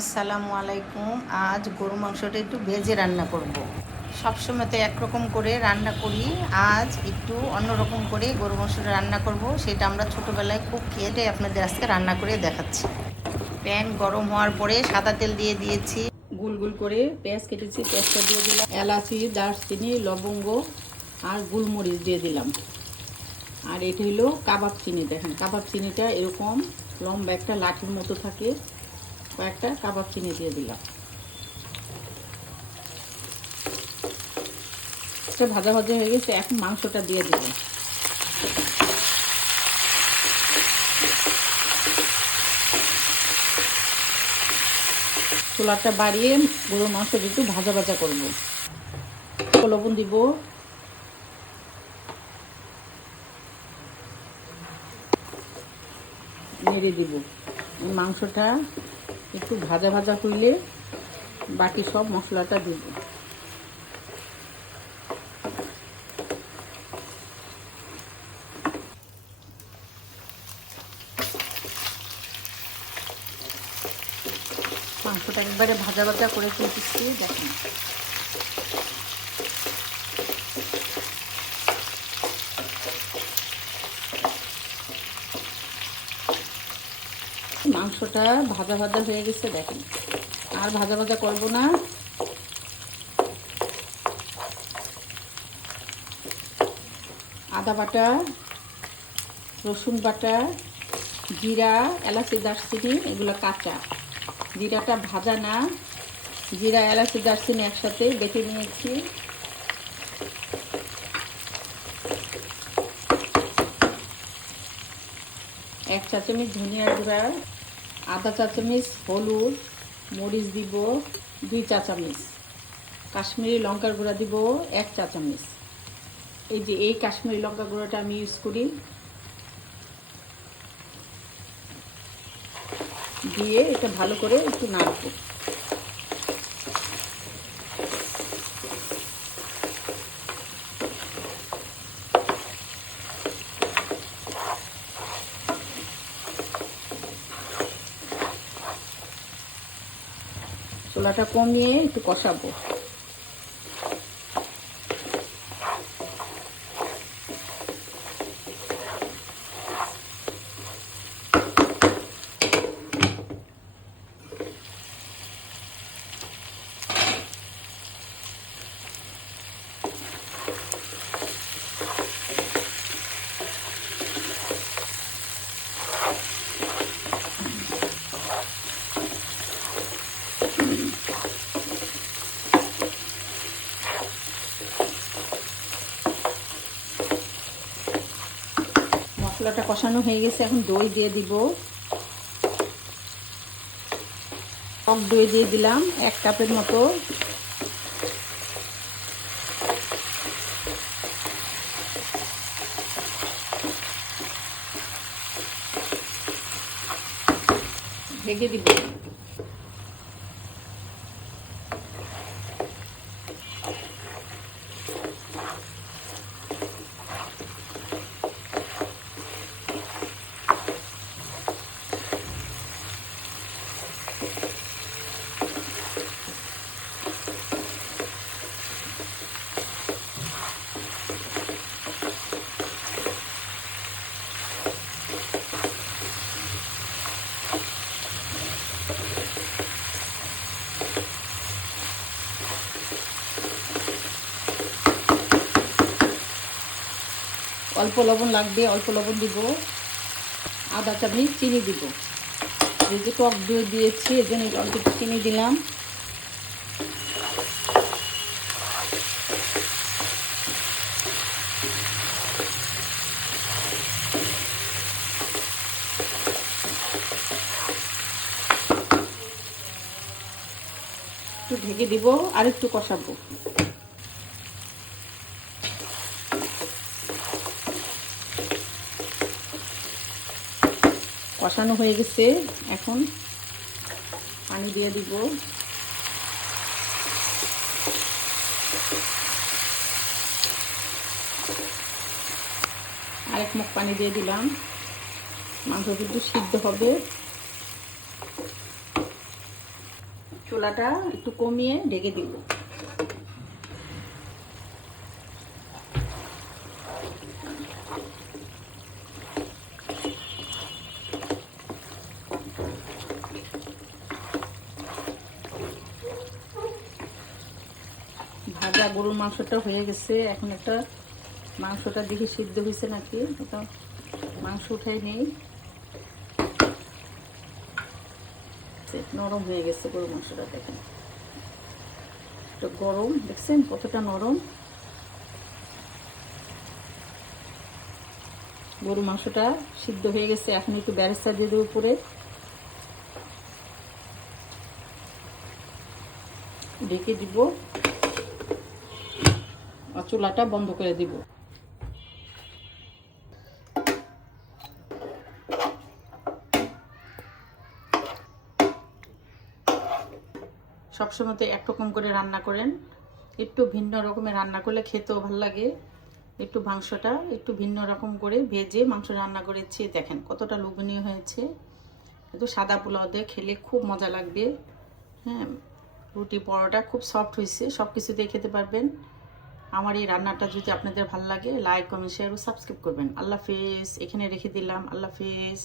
আসসালামু আলাইকুম। আজ গরু মাংসটা একটু ভেজে রান্না করব। সবসময় তো একরকম করে রান্না করি, আজ একটু অন্যরকম করে গরু মাংসটা রান্না করব। সেটা আমরা ছোটোবেলায় খুব খেয়ে আপনাদের আজকে রান্না করে দেখাচ্ছি। প্যান গরম হওয়ার পরে সাদা তেল দিয়ে দিয়েছি, গোল গোল করে পেঁয়াজ কেটেছি, পেঁয়াজটা দিয়ে দিলাম, এলাচি, দারচিনি, লবঙ্গ আর গোলমরিচ দিয়ে দিলাম। আর এটা হলো কাবাব চিনি। দেখেন কাবাব চিনিটা এরকম লম্বা একটা লাঠির মতো থাকে, কয়েকটা কাবাব চিনি দিয়ে দিলাম। এটা ভাজা ভাজা হয়ে গেছে, এখন মাংসটা দিয়ে দিব। চুলাটা বাড়িয়ে গরুর মাংসটা একটু ভাজা ভাজা করব। লবণ দিব, নেড়ে দিব। মাংসটা একটু ভাজা ভাজা হইলে বাকি সব মশলাটা দিব। মাংসটা একবারে ভাজা ভাজা করে তুলতেছি। দেখেন মাংসটা ভাজা ভাজা হয়ে গেছে। দেখেন আর ভাজা ভাজা করব না। আদা বাটা, রসুন বাটা, জিরা, এলাচি, দারচিনি এগুলো কাঁচা। জিরাটা ভাজা না, জিরা, এলাচি, দারচিনি একসাথে বেটে নিয়েছি। এক চা চামচ ধনিয়ার গুঁড়া, আধা চা চামচ হলুদ, মরিচ দিব 2 চা চামচ, কাশ্মীরি লঙ্কার গুঁড়া দিব 1 চা চামচ। এই যে এই কাশ্মীরি লঙ্কা গুঁড়োটা আমি ইউজ করি। দিয়ে এটা ভালো করে একটু নাড়বো। চুলাটা কমিয়ে একটু কষাবো। মশলাটা কষানো হয়ে গেছে, এখন দই দিয়ে দিব। টক দই দিয়ে দিলাম 1 কাপের মতো। ঢেকে দিব। অল্প লবণ লাগবে, অল্প লবণ দিব। আধা চামচ চিনি দিব। এই যে টক দই দিয়েছি এর জন্য অল্প চিনি দিলাম। একটু ঢেকে দিব আর একটু কষাবো। কষানো হয়ে গেছে, এখন পানি দিয়ে দিব। আরেক মুখ পানি দিয়ে দিলাম। মাংস কিন্তু সিদ্ধ হবে। চুলাটা একটু কমিয়ে ঢেকে দিব। ভাজা গরুর মাংসটা হয়ে গেছে। এখন একটা মাংসটা দেখি সিদ্ধ হয়েছে নাকি, ওটা মাংস উঠাই নেই। নরম হয়ে গেছে গরুর মাংসটা, দেখেন গরম, দেখছেন কতটা নরম। গরু মাংসটা সিদ্ধ হয়ে গেছে। এখন একটু বেরেস্তা দিয়ে দেবো উপরে, ঢেকে দিব আর চুলাটা বন্ধ করে দিব। সবসময় তো একরকম করে রান্না করেন, একটু ভিন্ন রকমের রান্না করলে খেতেও ভালো লাগে। একটু মাংসটা একটু ভিন্ন রকম করে ভেজে মাংস রান্না করেছি, দেখেন কতটা লোভনীয় হয়েছে। একটু সাদা পোলাও দিয়ে খেলে খুব মজা লাগবে। হ্যাঁ, রুটি পরোটা খুব সফট হয়েছে, সব কিছু দিয়ে খেতে পারবেন। আমার এই রান্নাটা যদি আপনাদের ভালো লাগে, লাইক কমেন্ট শেয়ার ও সাবস্ক্রাইব করবেন। আল্লাহ হাফেজ। এখানে রেখে দিলাম। আল্লাহ হাফেজ।